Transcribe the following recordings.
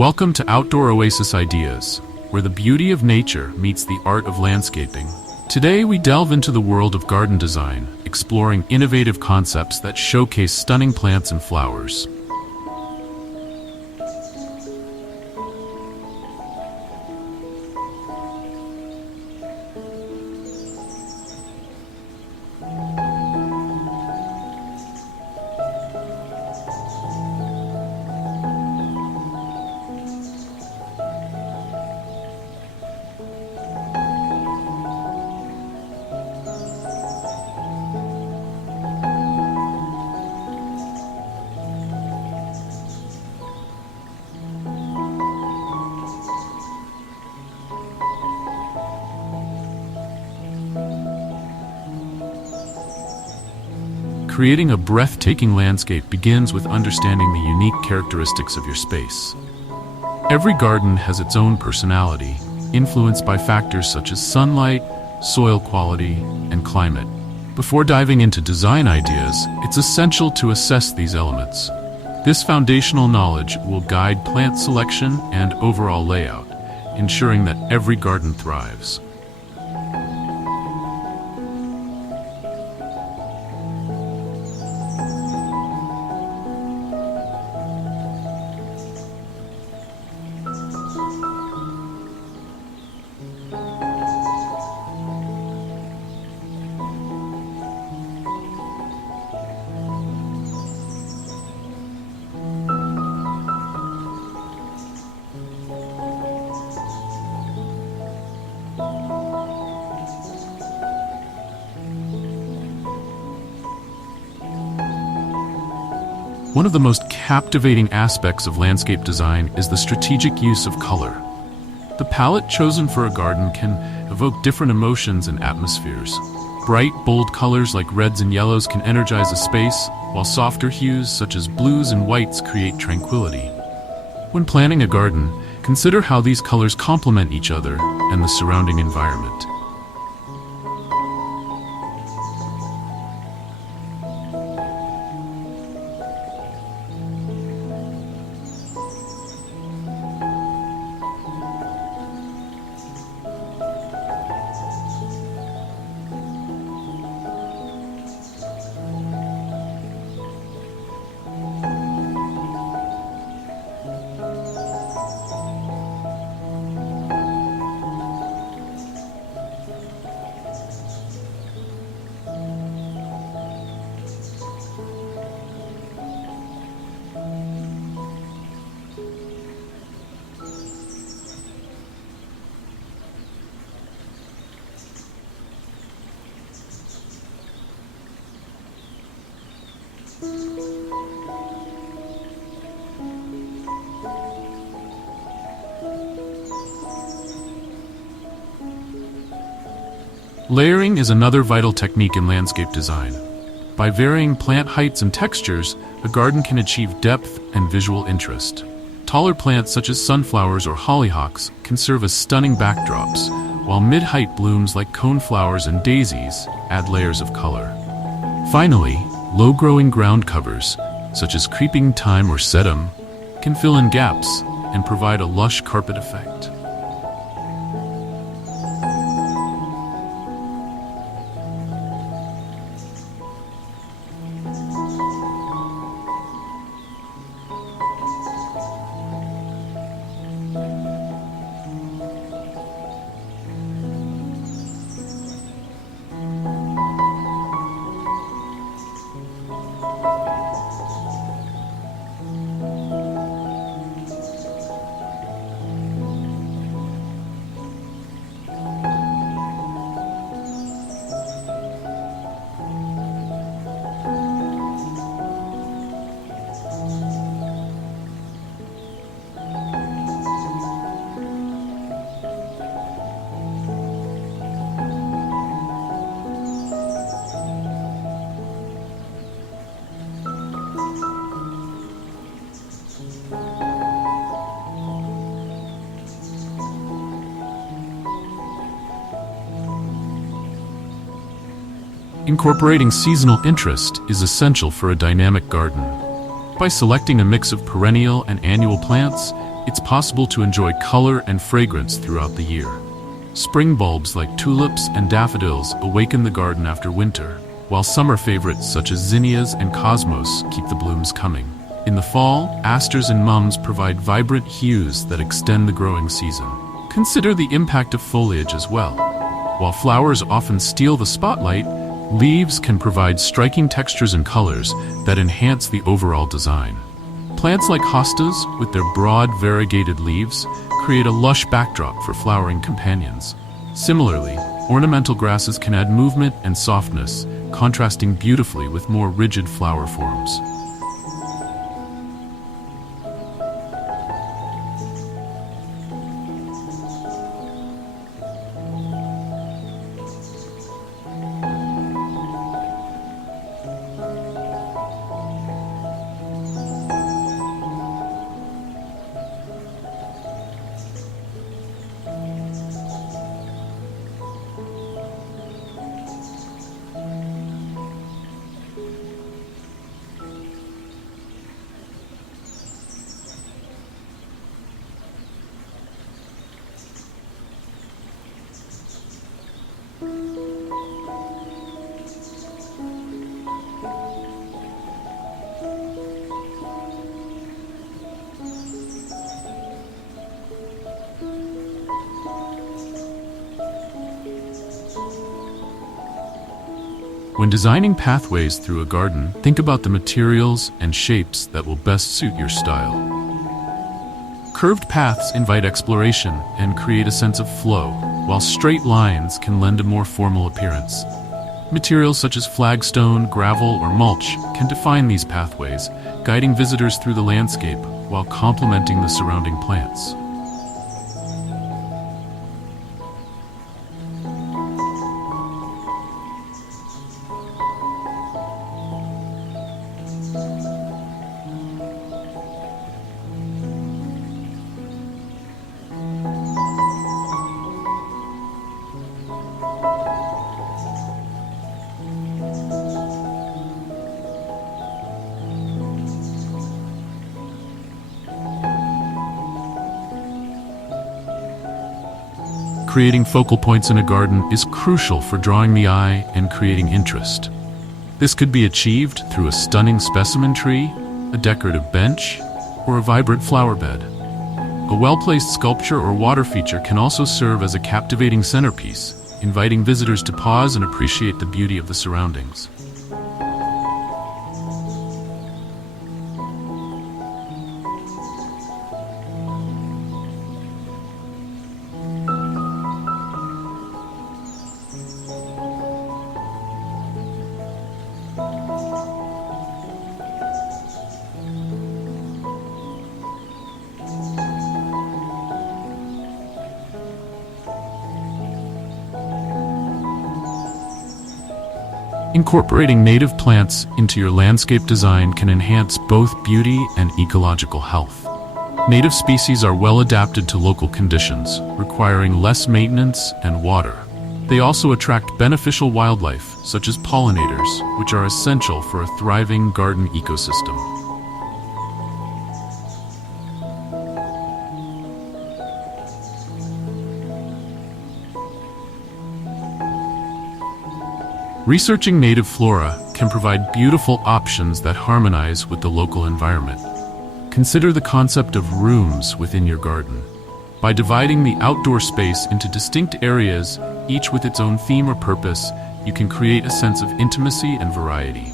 Welcome to Outdoor Oasis Ideas, where the beauty of nature meets the art of landscaping. Today we delve into the world of garden design, exploring innovative concepts that showcase stunning plants and flowers. Creating a breathtaking landscape begins with understanding the unique characteristics of your space. Every garden has its own personality, influenced by factors such as sunlight, soil quality, and climate. Before diving into design ideas, it's essential to assess these elements. This foundational knowledge will guide plant selection and overall layout, ensuring that every garden thrives. One of the most captivating aspects of landscape design is the strategic use of color. The palette chosen for a garden can evoke different emotions and atmospheres. Bright, bold colors like reds and yellows can energize a space, while softer hues such as blues and whites create tranquility. When planning a garden, consider how these colors complement each other and the surrounding environment. Layering is another vital technique in landscape design. By varying plant heights and textures, a garden can achieve depth and visual interest. Taller plants such as sunflowers or hollyhocks can serve as stunning backdrops, while mid-height blooms like coneflowers and daisies add layers of color. Finally, low-growing ground covers, such as creeping thyme or sedum, can fill in gaps and provide a lush carpet effect. Incorporating seasonal interest is essential for a dynamic garden. By selecting a mix of perennial and annual plants, it's possible to enjoy color and fragrance throughout the year. Spring bulbs like tulips and daffodils awaken the garden after winter, while summer favorites such as zinnias and cosmos keep the blooms coming. In the fall, asters and mums provide vibrant hues that extend the growing season. Consider the impact of foliage as well. While flowers often steal the spotlight, leaves can provide striking textures and colors that enhance the overall design. Plants like hostas, with their broad, variegated leaves, create a lush backdrop for flowering companions. Similarly, ornamental grasses can add movement and softness, contrasting beautifully with more rigid flower forms. When designing pathways through a garden, think about the materials and shapes that will best suit your style. Curved paths invite exploration and create a sense of flow, while straight lines can lend a more formal appearance. Materials such as flagstone, gravel, or mulch can define these pathways, guiding visitors through the landscape while complementing the surrounding plants. Creating focal points in a garden is crucial for drawing the eye and creating interest. This could be achieved through a stunning specimen tree, a decorative bench, or a vibrant flower bed. A well-placed sculpture or water feature can also serve as a captivating centerpiece, inviting visitors to pause and appreciate the beauty of the surroundings. Incorporating native plants into your landscape design can enhance both beauty and ecological health. Native species are well adapted to local conditions, requiring less maintenance and water. They also attract beneficial wildlife, such as pollinators, which are essential for a thriving garden ecosystem. Researching native flora can provide beautiful options that harmonize with the local environment. Consider the concept of rooms within your garden. By dividing the outdoor space into distinct areas, each with its own theme or purpose, you can create a sense of intimacy and variety.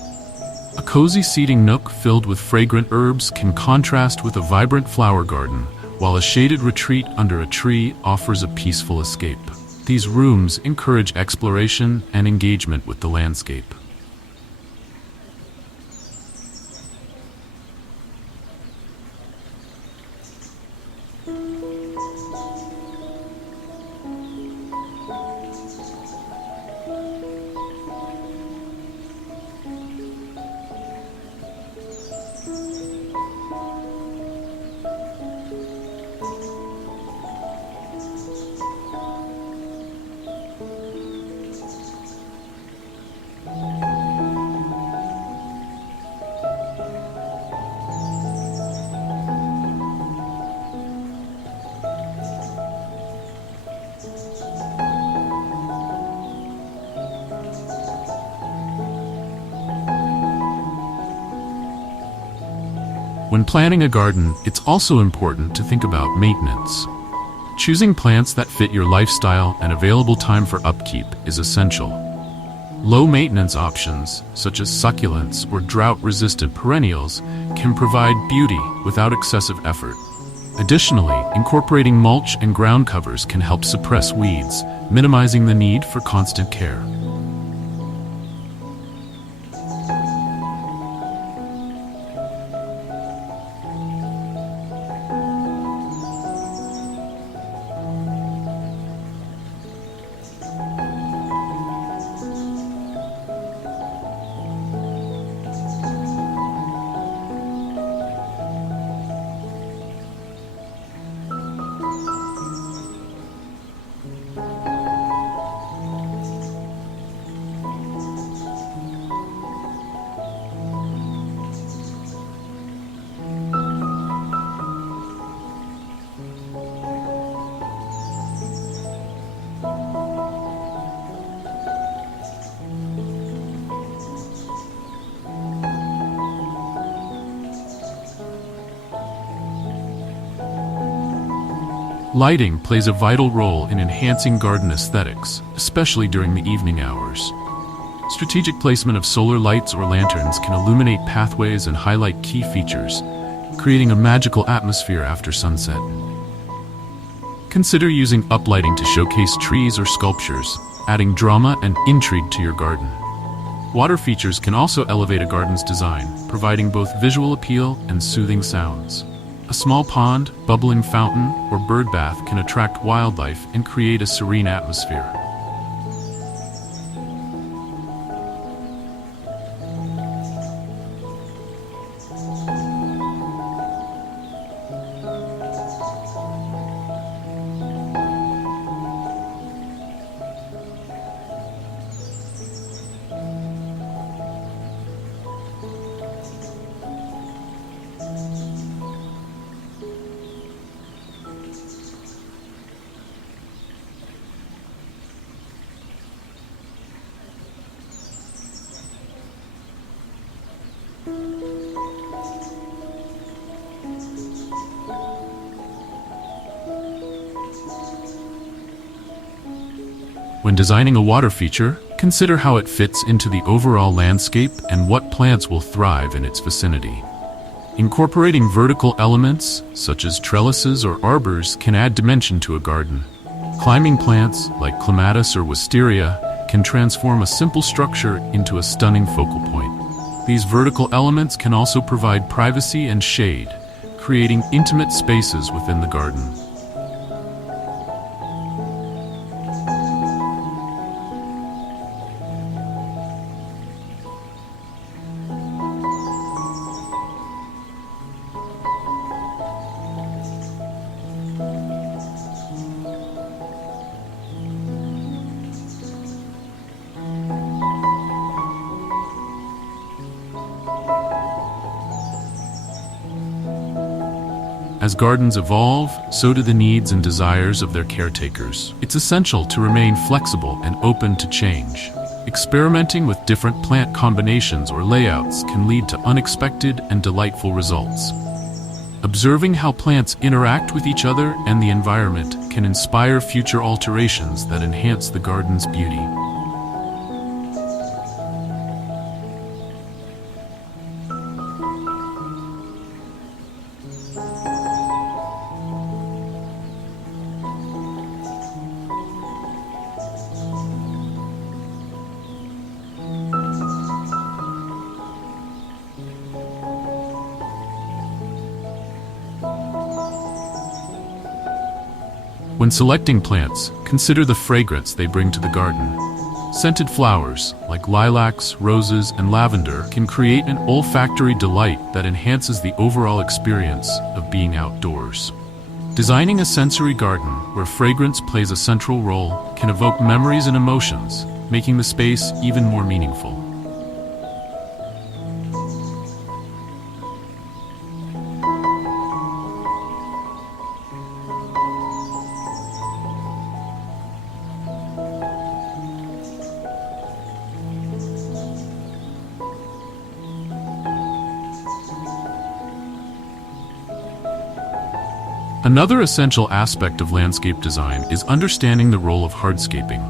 A cozy seating nook filled with fragrant herbs can contrast with a vibrant flower garden, while a shaded retreat under a tree offers a peaceful escape. These rooms encourage exploration and engagement with the landscape. When planning a garden, it's also important to think about maintenance. Choosing plants that fit your lifestyle and available time for upkeep is essential. Low-maintenance options, such as succulents or drought-resistant perennials, can provide beauty without excessive effort. Additionally, incorporating mulch and ground covers can help suppress weeds, minimizing the need for constant care. Lighting plays a vital role in enhancing garden aesthetics, especially during the evening hours. Strategic placement of solar lights or lanterns can illuminate pathways and highlight key features, creating a magical atmosphere after sunset. Consider using uplighting to showcase trees or sculptures, adding drama and intrigue to your garden. Water features can also elevate a garden's design, providing both visual appeal and soothing sounds. A small pond, bubbling fountain, or bird bath can attract wildlife and create a serene atmosphere. When designing a water feature, consider how it fits into the overall landscape and what plants will thrive in its vicinity. Incorporating vertical elements, such as trellises or arbors, can add dimension to a garden. Climbing plants, like clematis or wisteria, can transform a simple structure into a stunning focal point. These vertical elements can also provide privacy and shade, creating intimate spaces within the garden. As gardens evolve, so do the needs and desires of their caretakers. It's essential to remain flexible and open to change. Experimenting with different plant combinations or layouts can lead to unexpected and delightful results. Observing how plants interact with each other and the environment can inspire future alterations that enhance the garden's beauty. When selecting plants, consider the fragrance they bring to the garden. Scented flowers, like lilacs, roses, and lavender, can create an olfactory delight that enhances the overall experience of being outdoors. Designing a sensory garden where fragrance plays a central role can evoke memories and emotions, making the space even more meaningful. Another essential aspect of landscape design is understanding the role of hardscaping.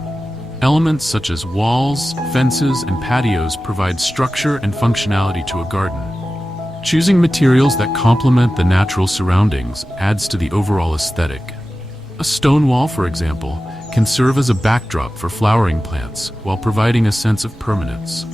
Elements such as walls, fences, and patios provide structure and functionality to a garden. Choosing materials that complement the natural surroundings adds to the overall aesthetic. A stone wall, for example, can serve as a backdrop for flowering plants while providing a sense of permanence.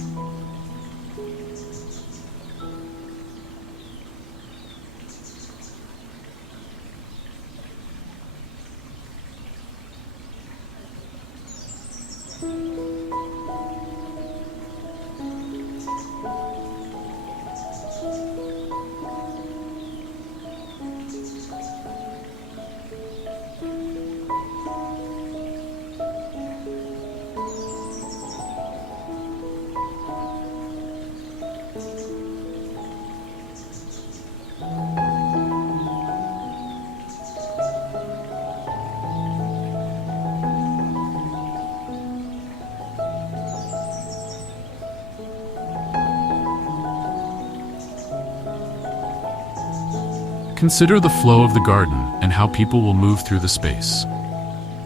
Consider the flow of the garden and how people will move through the space.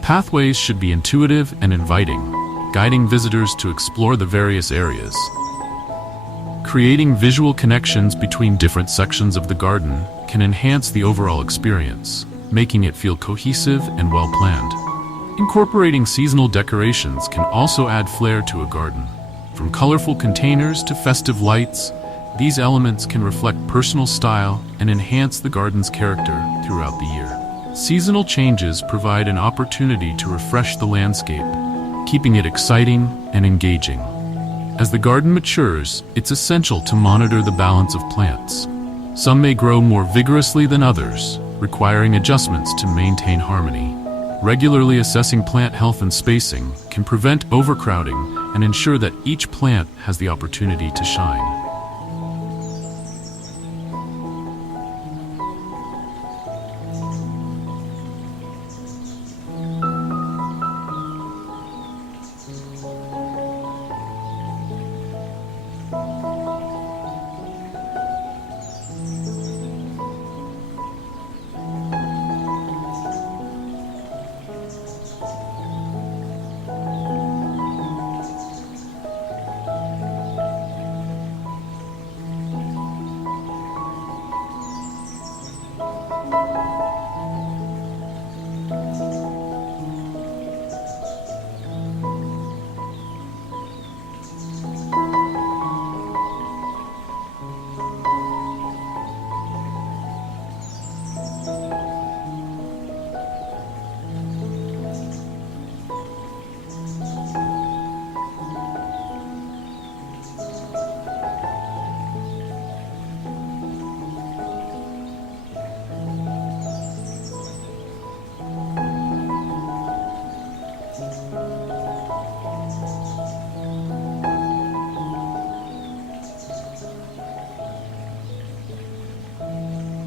Pathways should be intuitive and inviting, guiding visitors to explore the various areas. Creating visual connections between different sections of the garden can enhance the overall experience, making it feel cohesive and well-planned. Incorporating seasonal decorations can also add flair to a garden. From colorful containers to festive lights, these elements can reflect personal style and enhance the garden's character throughout the year. Seasonal changes provide an opportunity to refresh the landscape, keeping it exciting and engaging. As the garden matures, it's essential to monitor the balance of plants. Some may grow more vigorously than others, requiring adjustments to maintain harmony. Regularly assessing plant health and spacing can prevent overcrowding and ensure that each plant has the opportunity to shine.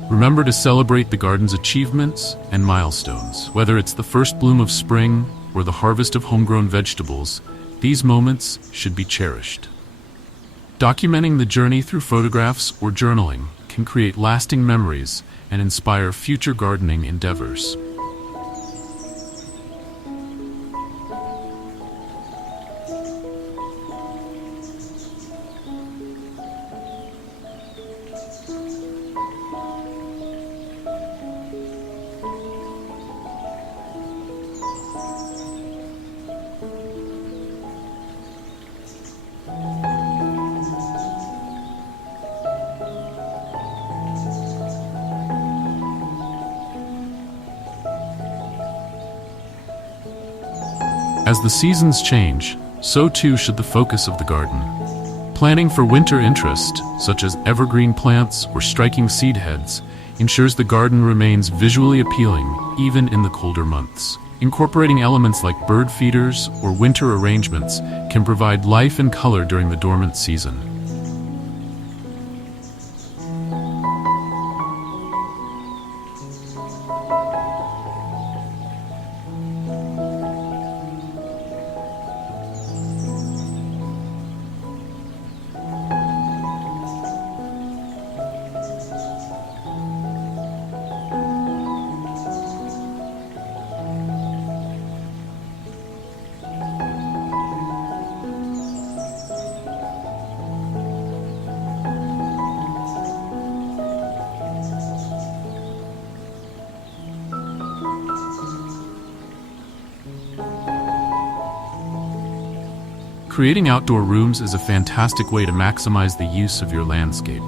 Remember to celebrate the garden's achievements and milestones. Whether it's the first bloom of spring or the harvest of homegrown vegetables, these moments should be cherished. Documenting the journey through photographs or journaling can create lasting memories and inspire future gardening endeavors. As the seasons change, so too should the focus of the garden. Planning for winter interest, such as evergreen plants or striking seed heads, ensures the garden remains visually appealing even in the colder months. Incorporating elements like bird feeders or winter arrangements can provide life and color during the dormant season. Creating outdoor rooms is a fantastic way to maximize the use of your landscape.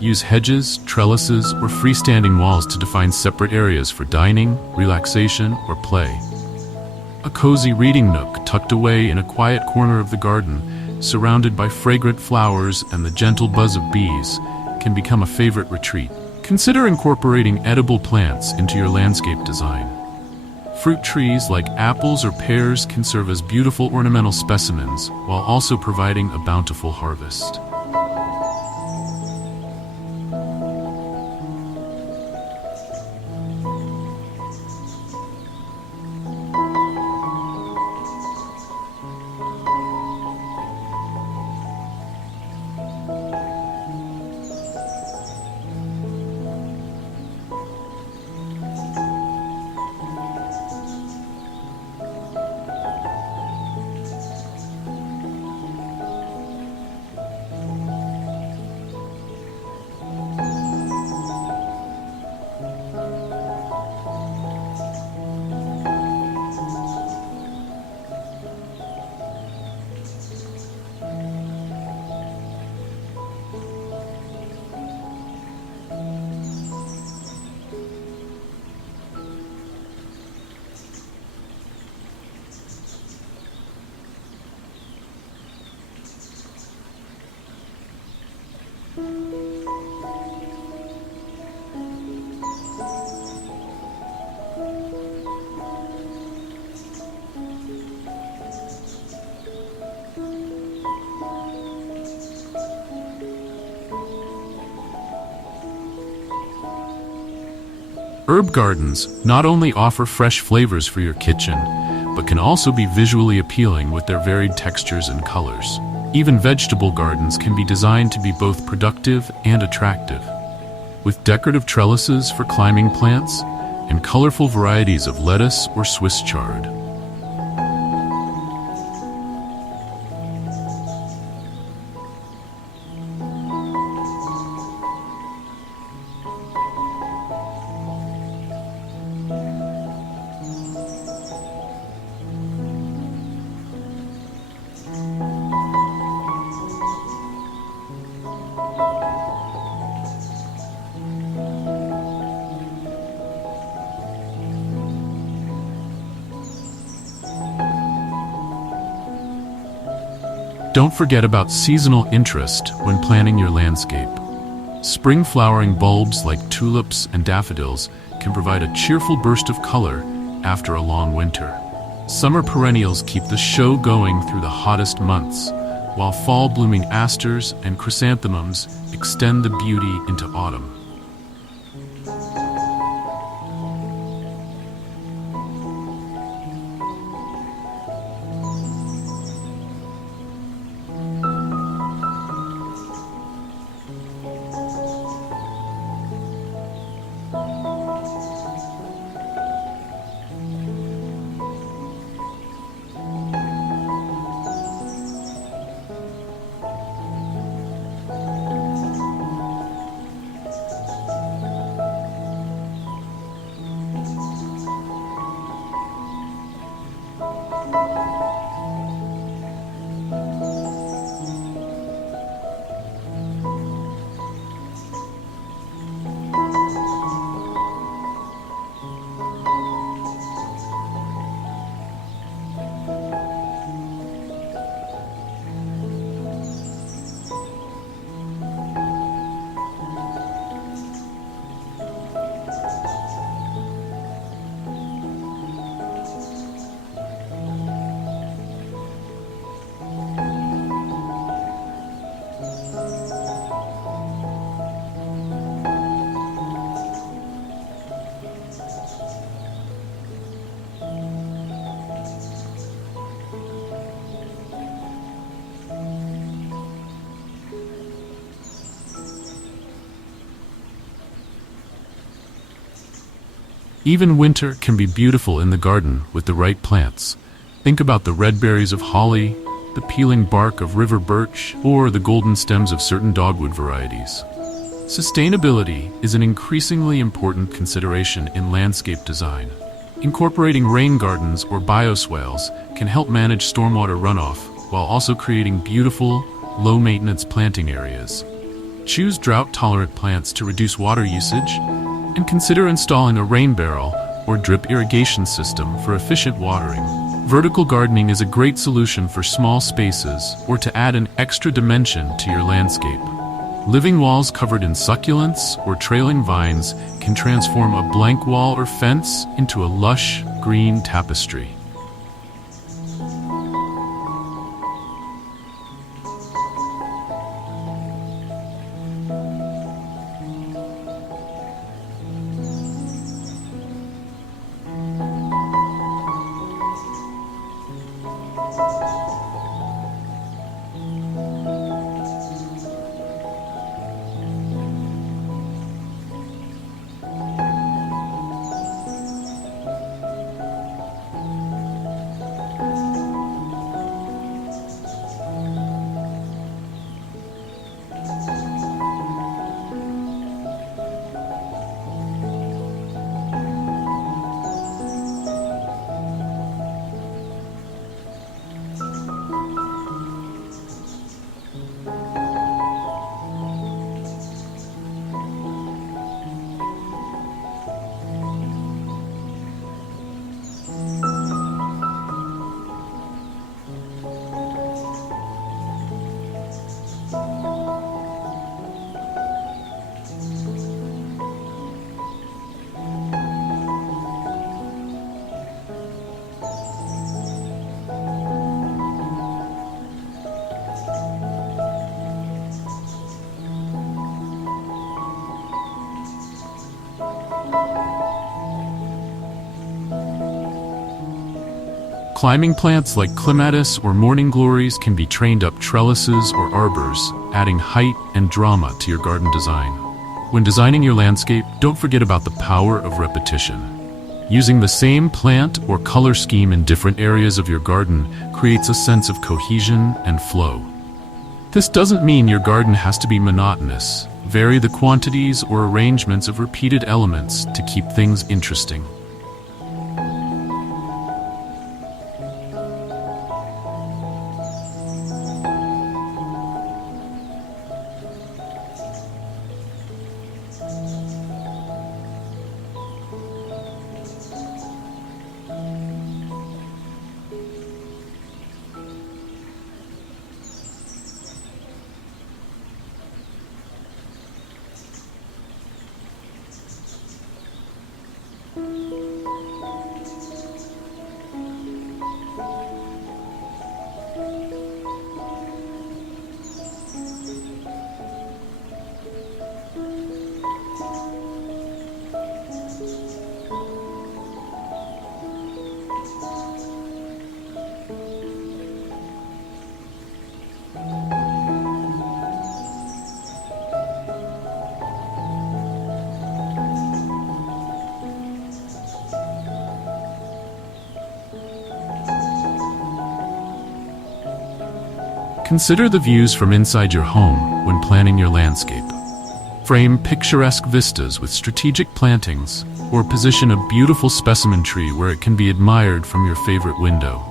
Use hedges, trellises, or freestanding walls to define separate areas for dining, relaxation, or play. A cozy reading nook tucked away in a quiet corner of the garden, surrounded by fragrant flowers and the gentle buzz of bees, can become a favorite retreat. Consider incorporating edible plants into your landscape design. Fruit trees like apples or pears can serve as beautiful ornamental specimens while also providing a bountiful harvest. Herb gardens not only offer fresh flavors for your kitchen, but can also be visually appealing with their varied textures and colors. Even vegetable gardens can be designed to be both productive and attractive, with decorative trellises for climbing plants and colorful varieties of lettuce or Swiss chard. Don't forget about seasonal interest when planning your landscape. Spring flowering bulbs like tulips and daffodils can provide a cheerful burst of color after a long winter. Summer perennials keep the show going through the hottest months, while fall blooming asters and chrysanthemums extend the beauty into autumn. Even winter can be beautiful in the garden with the right plants. Think about the red berries of holly, the peeling bark of river birch, or the golden stems of certain dogwood varieties. Sustainability is an increasingly important consideration in landscape design. Incorporating rain gardens or bioswales can help manage stormwater runoff while also creating beautiful, low-maintenance planting areas. Choose drought-tolerant plants to reduce water usage, and consider installing a rain barrel or drip irrigation system for efficient watering. Vertical gardening is a great solution for small spaces or to add an extra dimension to your landscape. Living walls covered in succulents or trailing vines can transform a blank wall or fence into a lush, green tapestry. Climbing plants like clematis or morning glories can be trained up trellises or arbors, adding height and drama to your garden design. When designing your landscape, don't forget about the power of repetition. Using the same plant or color scheme in different areas of your garden creates a sense of cohesion and flow. This doesn't mean your garden has to be monotonous. Vary the quantities or arrangements of repeated elements to keep things interesting. Consider the views from inside your home when planning your landscape. Frame picturesque vistas with strategic plantings, or position a beautiful specimen tree where it can be admired from your favorite window.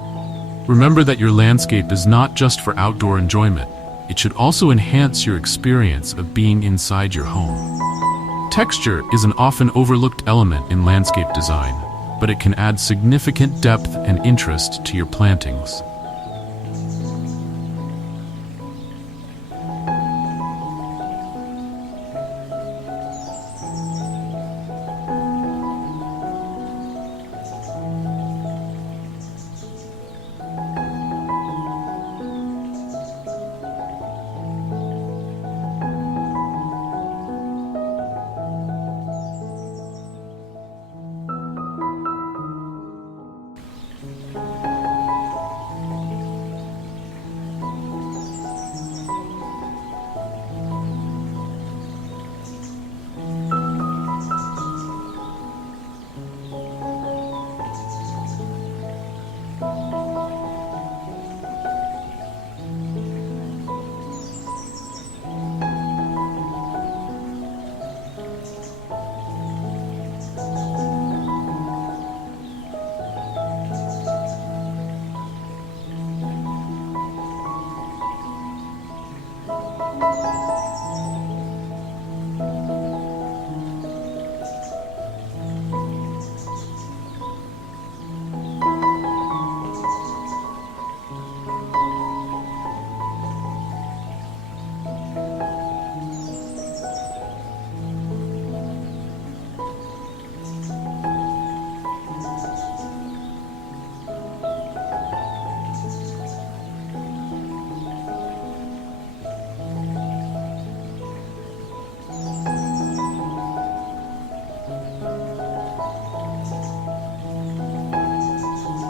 Remember that your landscape is not just for outdoor enjoyment, it should also enhance your experience of being inside your home. Texture is an often overlooked element in landscape design, but it can add significant depth and interest to your plantings.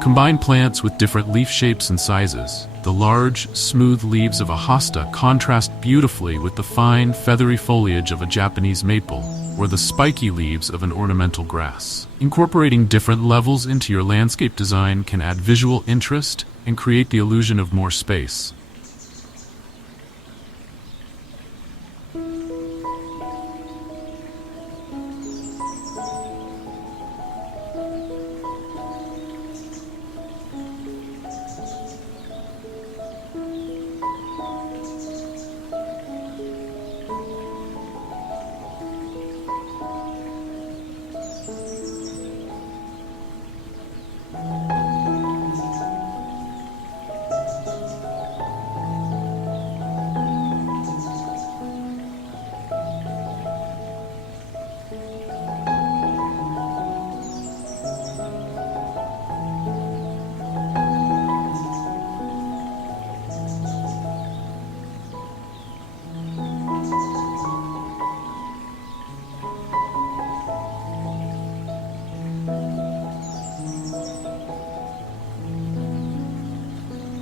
Combine plants with different leaf shapes and sizes. The large, smooth leaves of a hosta contrast beautifully with the fine, feathery foliage of a Japanese maple, or the spiky leaves of an ornamental grass. Incorporating different levels into your landscape design can add visual interest and create the illusion of more space.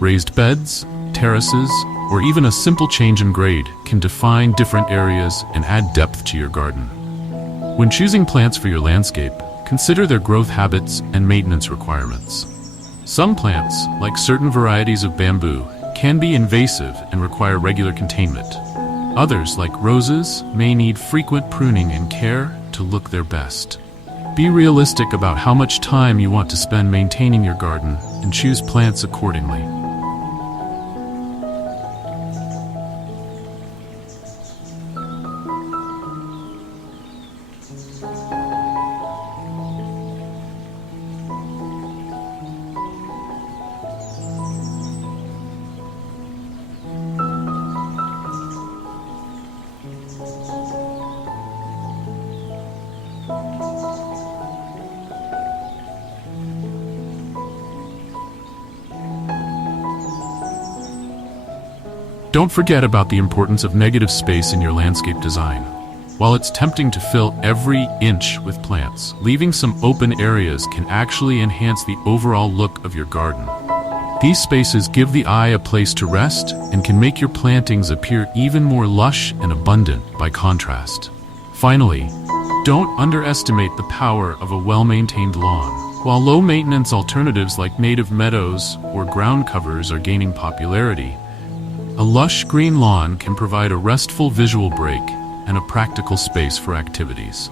Raised beds, terraces, or even a simple change in grade can define different areas and add depth to your garden. When choosing plants for your landscape, consider their growth habits and maintenance requirements. Some plants, like certain varieties of bamboo, can be invasive and require regular containment. Others, like roses, may need frequent pruning and care to look their best. Be realistic about how much time you want to spend maintaining your garden and choose plants accordingly. Don't forget about the importance of negative space in your landscape design. While it's tempting to fill every inch with plants, leaving some open areas can actually enhance the overall look of your garden. These spaces give the eye a place to rest and can make your plantings appear even more lush and abundant by contrast. Finally, don't underestimate the power of a well-maintained lawn. While low-maintenance alternatives like native meadows or ground covers are gaining popularity, a lush green lawn can provide a restful visual break and a practical space for activities.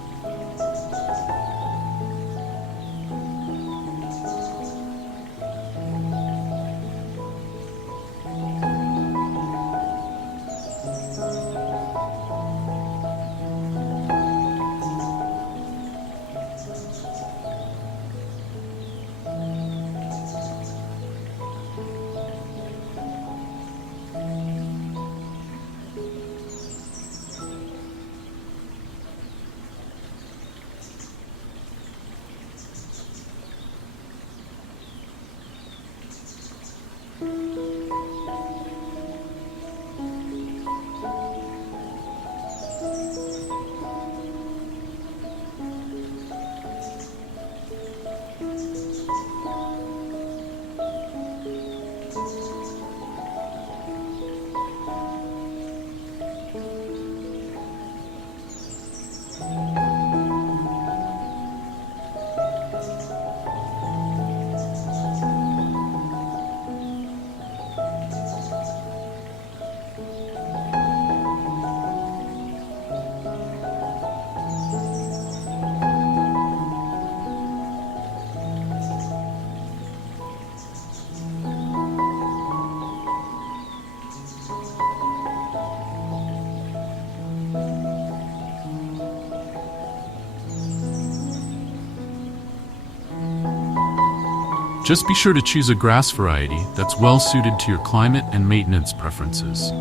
Just be sure to choose a grass variety that's well suited to your climate and maintenance preferences.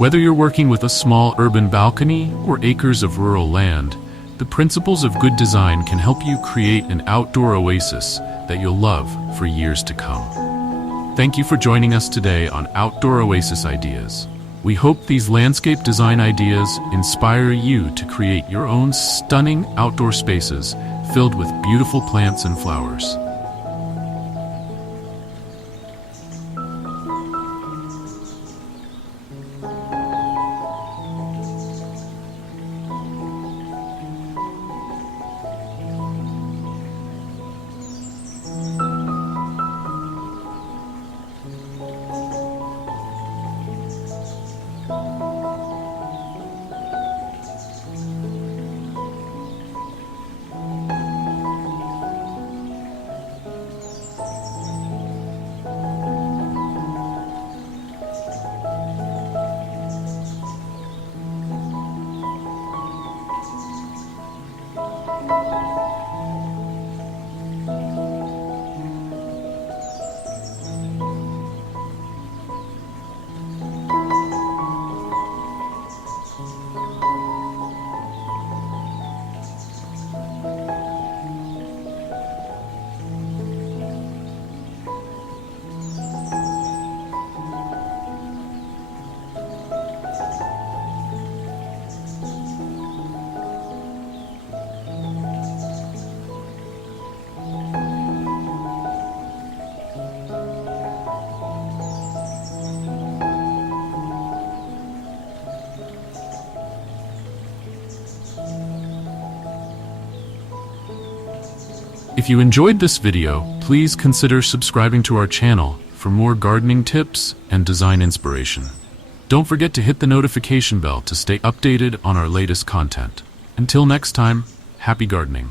Whether you're working with a small urban balcony or acres of rural land, the principles of good design can help you create an outdoor oasis that you'll love for years to come. Thank you for joining us today on Outdoor Oasis Ideas. We hope these landscape design ideas inspire you to create your own stunning outdoor spaces filled with beautiful plants and flowers. If you enjoyed this video, please consider subscribing to our channel for more gardening tips and design inspiration. Don't forget to hit the notification bell to stay updated on our latest content. Until next time, happy gardening.